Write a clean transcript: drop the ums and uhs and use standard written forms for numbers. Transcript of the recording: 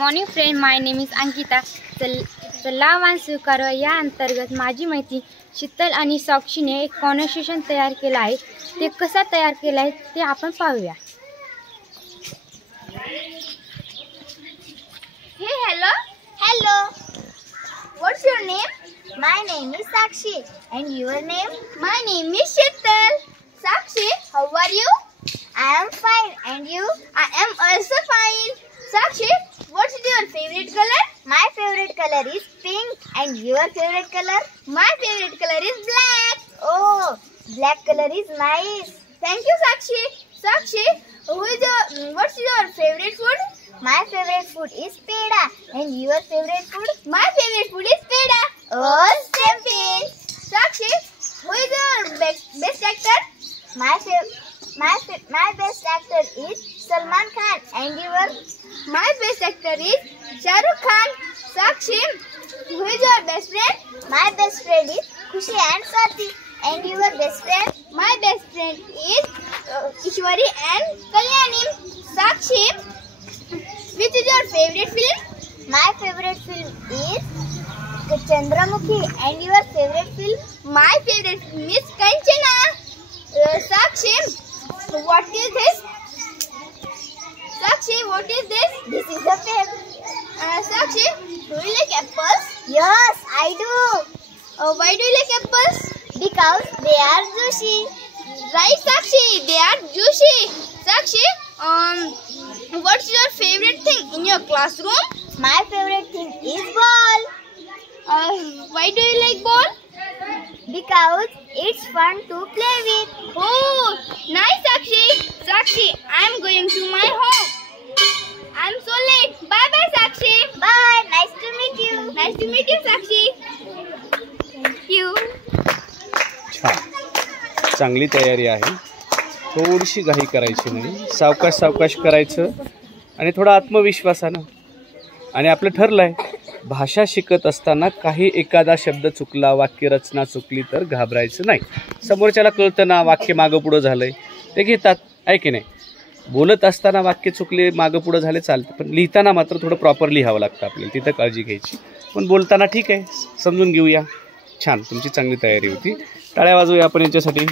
Morning friend, my name is Ankita. चला वान स्वीकारो या अंतर्गत माझी मैत्रीण शीतल आणि साक्षीने एक कॉन्व्हर्सेशन तयार केला आहे. ते कसा तयार केला आहे ते आपण पाहूया. Hey, hello. Hello. What's your name? My name is Sakshi. And your name? My name is Sheetal. Sakshi, how are you? I am fine. And you? I am also fine. Sakshi, what's your favorite color? My favorite color is pink. And your favorite color? My favorite color is black. Oh, black color is nice. Thank you, Sakshi. Sakshi, what's your favorite food? My favorite food is peda. And your favorite food? My favorite food is peda. Oh, same thing. Sakshi, who is your best actor? My best actor is Salman Khan. And your? My best actor is Shah Rukh Khan. Sakshi, who is your best friend? My best friend is Khushi and Swati. And your best friend? My best friend is Ishwari and Kalyani. Sakshi, which is your favorite film? My favorite film is Chandramukhi. And your favorite film? My favorite film is Kanchana. Sakshi, what is this? Sakshi, what is this? This is a pen. Sakshi, do you like apples? Yes, I do. Why do you like apples? Because they are juicy. Right, Sakshi, they are juicy. Sakshi, what's your favorite thing in your classroom? My favorite thing is ball. Why do you like ball? Because it's fun to play with. Oh, nice, Sakshi. Sakshi, I'm going to my home. I'm so late. Bye bye, Sakshi. Bye. Nice to meet you. Nice to meet you, Sakshi. Thank you. चांगली तयारी आहे. थोडीशी घाई करायची नाही, सावकाश सावकाश करायचं आणि थोडा आत्मविश्वासानं. आणि आपलं ठरलं आहे, भाषा शिकत असताना काही एखादा शब्द चुकला, वाक्यरचना चुकली तर घाबरायचं नाही. समोरच्याला कळतं ना वाक्य मागं पुढं झालंय, ते घेतात, आहे की नाही. बोलत असताना वाक्य चुकले, मागं पुढं झाले चालतं, पण लिहिताना मात्र थोडं प्रॉपर लिहावं लागतं आपल्याला, तिथं काळजी घ्यायची. पण बोलताना ठीक आहे, समजून घेऊया. छान, तुमची चांगली तयारी होती. टाळ्या वाजवूया आपण याच्यासाठी.